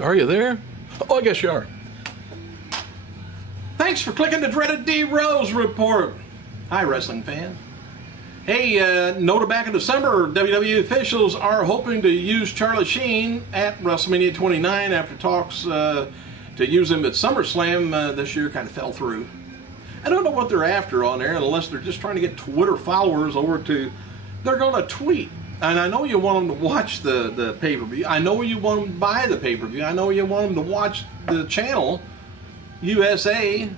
Are you there? Oh, I guess you are. Thanks for clicking the dreaded D Rose report. Hi, wrestling fans. Hey, noted back in December, WWE officials are hoping to use Charlie Sheen at WrestleMania 29 after talks to use him at SummerSlam this year kind of fell through. I don't know what they're after on there unless they're just trying to get Twitter followers over to... They're going to tweet. And I know you want them to watch the pay-per-view. I know you want them to buy the pay-per-view. I know you want them to watch the channel, USA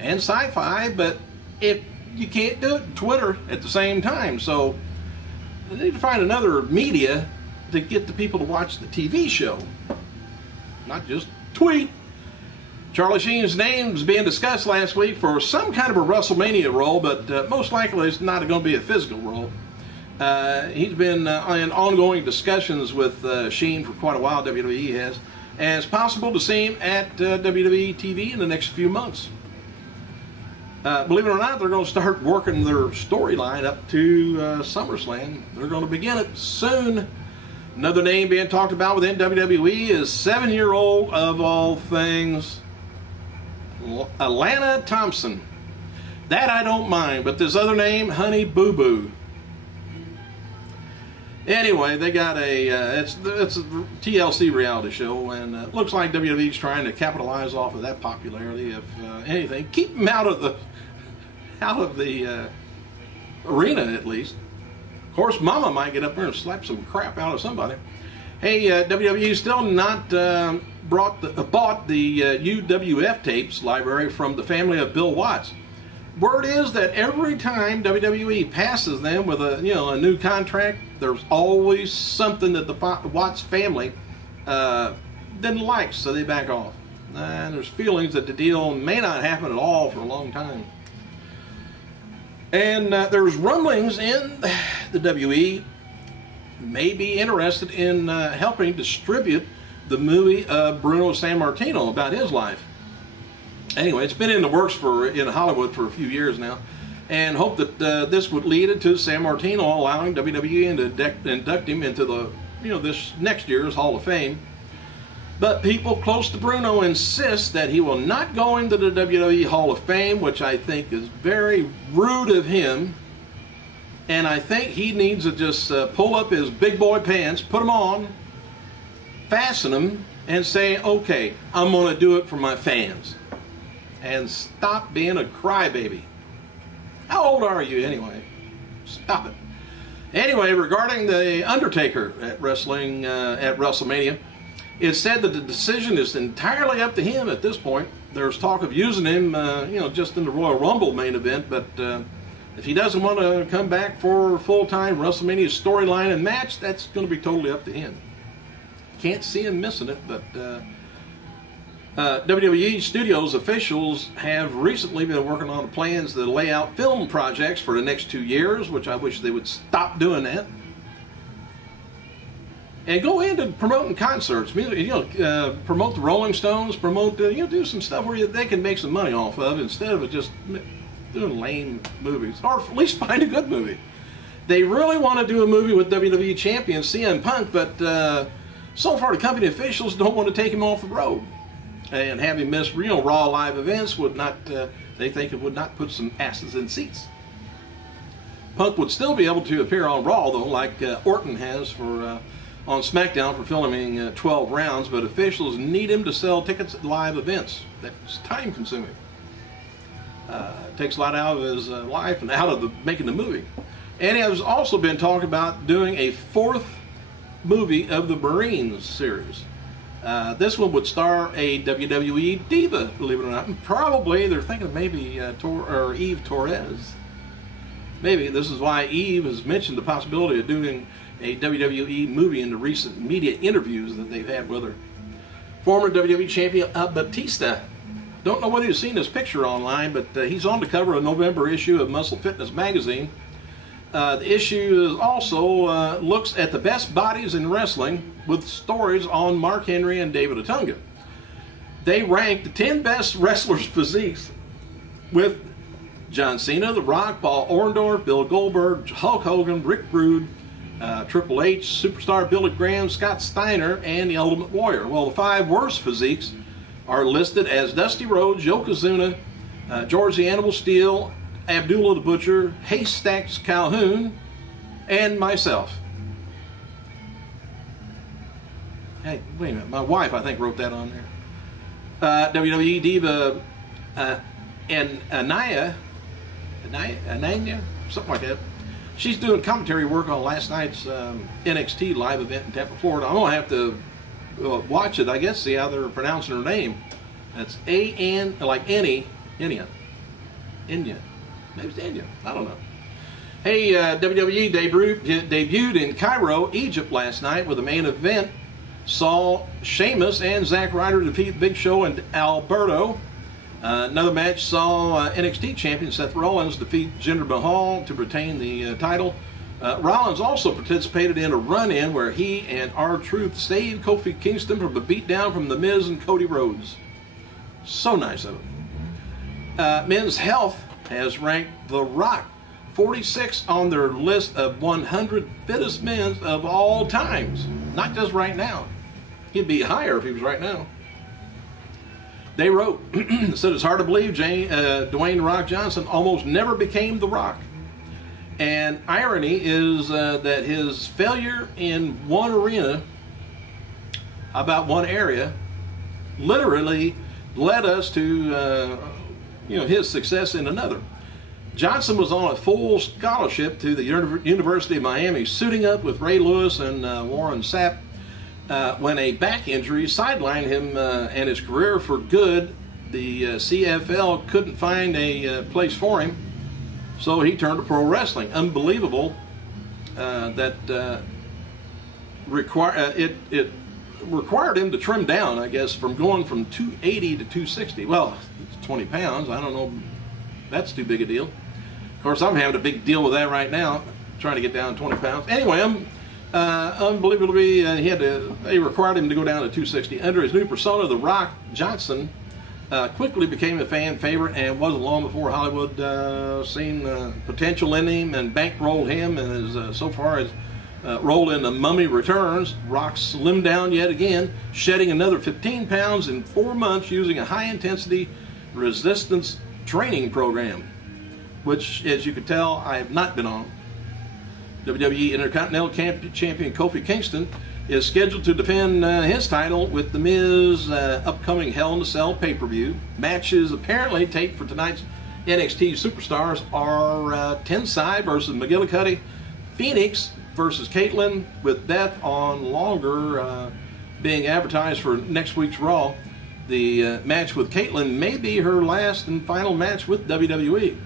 and Sci-Fi, but if you can't do it on Twitter at the same time, so they need to find another media to get the people to watch the TV show, not just tweet. Charlie Sheen's name was being discussed last week for some kind of a WrestleMania role, but most likely it's not going to be a physical role. He's been in ongoing discussions with Sheen for quite a while, WWE has, and it's possible to see him at WWE TV in the next few months. Believe it or not, they're going to start working their storyline up to SummerSlam. They're going to begin it soon. Another name being talked about within WWE is 7-year-old of all things, Alana Thompson. That I don't mind, but this other name, Honey Boo Boo. Anyway, they got it's a TLC reality show, and it looks like WWE's trying to capitalize off of that popularity. If anything, keep them out of the arena at least. Of course, Mama might get up there and slap some crap out of somebody. Hey, WWE still not bought the UWF tapes library from the family of Bill Watts. Word is that every time WWE passes them with a new contract, there's always something that the Watts family didn't like, so they back off. And there's feelings that the deal may not happen at all for a long time. And there's rumblings in the WWE may be interested in helping distribute the movie of Bruno Sammartino about his life. Anyway, it's been in the works in Hollywood for a few years now, and hope that this would lead to Sammartino allowing WWE to induct him into the this next year's Hall of Fame. But people close to Bruno insist that he will not go into the WWE Hall of Fame, which I think is very rude of him. And I think he needs to just pull up his big boy pants, put them on, fasten them, and say, okay, I'm going to do it for my fans. And stop being a crybaby. How old are you anyway? Stop it. Anyway, regarding the Undertaker at WrestleMania, it's said that the decision is entirely up to him at this point. There's talk of using him, just in the Royal Rumble main event, but if he doesn't want to come back for full-time WrestleMania storyline and match, that's going to be totally up to him. Can't see him missing it, but WWE Studios officials have recently been working on plans to lay out film projects for the next 2 years, which I wish they would stop doing that. And go into promoting concerts, promote the Rolling Stones, promote, do some stuff where they can make some money off of instead of just doing lame movies, or at least find a good movie. They really want to do a movie with WWE champion CM Punk, but so far the company officials don't want to take him off the road. And having missed Raw live events would not, they think it would not put some asses in seats. Punk would still be able to appear on Raw though, like Orton has on SmackDown for filming 12 rounds, but officials need him to sell tickets at live events. That's time consuming. Takes a lot out of his life and out of making the movie. And has also been talked about doing a 4th movie of the Marines series. This one would star a WWE diva, believe it or not. And probably they're thinking maybe Eve Torres. Maybe this is why Eve has mentioned the possibility of doing a WWE movie in the recent media interviews that they've had with her. Former WWE champion Batista. Don't know whether you've seen this picture online, but he's on the cover of a November issue of Muscle Fitness magazine. The issue is also looks at the best bodies in wrestling with stories on Mark Henry and David Otunga. They ranked the 10 best wrestlers' physiques with John Cena, The Rock, Paul Orndorff, Bill Goldberg, Hulk Hogan, Rick Rude, Triple H, Superstar Billy Graham, Scott Steiner, and the Ultimate Warrior. Well, the 5 worst physiques are listed as Dusty Rhodes, Yokozuna, George the Animal Steel, Abdullah the Butcher, Haystacks Calhoun, and myself. Hey, wait a minute. My wife, I think, wrote that on there. WWE Diva and Anaya, something like that. She's doing commentary work on last night's NXT live event in Tampa, Florida. I'm going to have to watch it, I guess, see how they're pronouncing her name. That's A-N, like Enya. Maybe it's Enya. I don't know. Hey, WWE debuted in Cairo, Egypt last night with a main event. Saw Sheamus and Zack Ryder defeat Big Show and Alberto. Another match saw NXT champion Seth Rollins defeat Jinder Mahal to retain the title. Rollins also participated in a run-in where he and R-Truth saved Kofi Kingston from a beatdown from The Miz and Cody Rhodes. So nice of him. Men's Health has ranked The Rock 46 on their list of 100 fittest men of all times. Not just right now. He'd be higher if he was right now. They wrote, said it's hard to believe Dwayne Rock Johnson almost never became The Rock. And irony is that his failure in one arena, about one area, literally led us to his success in another. Johnson was on a full scholarship to the University of Miami, suiting up with Ray Lewis and Warren Sapp when a back injury sidelined him and his career for good. The CFL couldn't find a place for him, so he turned to pro wrestling. Unbelievable that it required him to trim down, I guess, from going from 280 to 260. Well, it's 20 pounds. I don't know. That's too big a deal. Of course, I'm having a big deal with that right now, trying to get down 20 pounds. Anyway, unbelievably, they required him to go down to 260. Under his new persona, The Rock Johnson quickly became a fan favorite, and wasn't long before Hollywood seen potential in him and bankrolled him, and is so far as role in The Mummy Returns. Rock slimmed down yet again, shedding another 15 pounds in 4 months using a high-intensity resistance training program, which, as you can tell, I have not been on. WWE Intercontinental Champion Kofi Kingston is scheduled to defend his title with The Miz upcoming Hell in a Cell pay-per-view. Matches apparently taped for tonight's NXT Superstars are Tensai versus McGillicuddy, Phoenix versus Caitlyn, with Beth on Longer being advertised for next week's Raw. The match with Caitlyn may be her last and final match with WWE.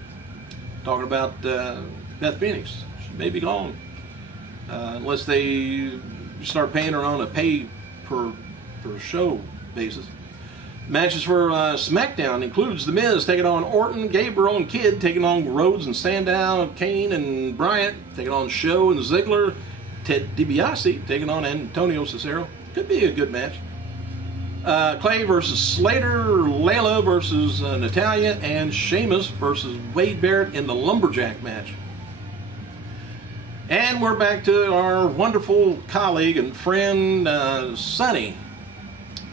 Talking about Beth Phoenix. She may be gone. Unless they start paying her on a pay per show basis. Matches for SmackDown includes The Miz taking on Orton, Gabriel and Kidd taking on Rhodes and Sandow, Kane and Bryant taking on Show and Ziggler, Ted DiBiase taking on Antonio Cesaro. Could be a good match. Clay versus Slater, Layla versus Natalya, and Sheamus versus Wade Barrett in the Lumberjack match. And we're back to our wonderful colleague and friend, Sunny.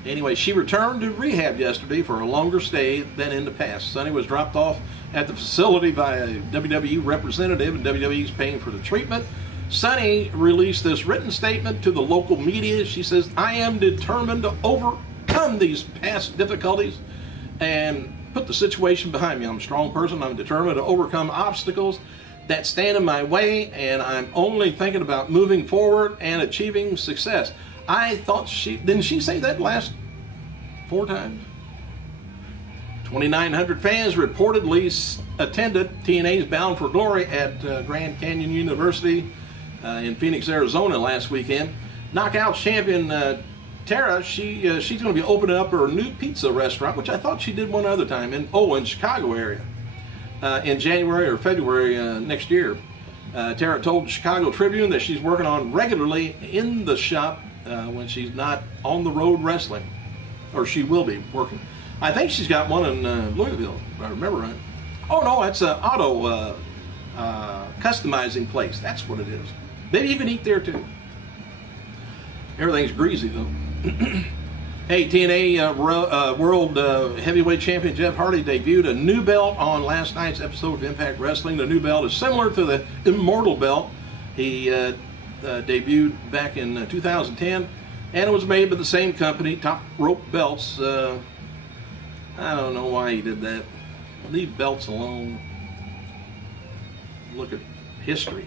Anyway, she returned to rehab yesterday for a longer stay than in the past. Sunny was dropped off at the facility by a WWE representative, and WWE is paying for the treatment. Sunny released this written statement to the local media. She says, "I am determined to overcome these past difficulties and put the situation behind me. I'm a strong person. I'm determined to overcome obstacles that stand in my way, and I'm only thinking about moving forward and achieving success." I thought didn't she say that last 4 times? 2,900 fans reportedly attended TNA's Bound for Glory at Grand Canyon University in Phoenix, Arizona last weekend. Knockouts champion Tara, she's going to be opening up her new pizza restaurant, which I thought she did one other time in Chicago area, in January or February next year. Tara told the Chicago Tribune that she's working on regularly in the shop when she's not on the road wrestling, or she will be working. I think she's got one in Louisville, if I remember right. Oh no, that's an auto customizing place. That's what it is. Maybe you can eat there too. Everything's greasy though. Hey, TNA World Heavyweight Champion Jeff Hardy debuted a new belt on last night's episode of Impact Wrestling. The new belt is similar to the Immortal belt he debuted back in 2010, and it was made by the same company, Top Rope Belts. I don't know why he did that. Leave belts alone. Look at history.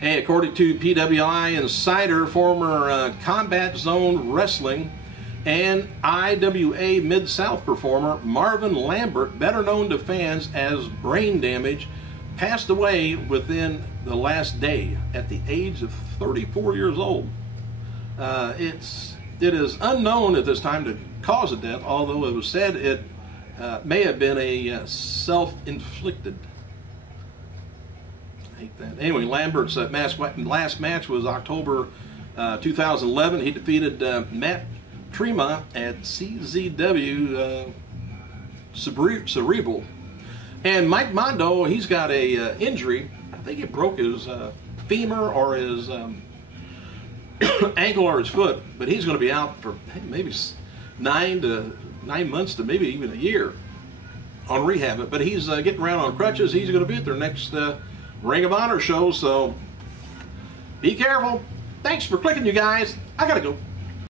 Hey, according to PWI Insider, former Combat Zone Wrestling and IWA Mid-South performer Marvin Lambert, better known to fans as Brain Damage, passed away within the last day at the age of 34 years old. It is unknown at this time the cause of death, although it was said it may have been a self-inflicted. I hate that. Anyway, Lambert's last match was October 2011. He defeated Matt Tremont at CZW Cerebral. And Mike Mondo, he's got a injury. I think it broke his femur or his ankle or his foot, but he's going to be out for maybe 9 months to maybe even a year on rehab. But he's getting around on crutches. He's going to be at their next Ring of Honor show, so be careful. Thanks for clicking, you guys. I gotta go.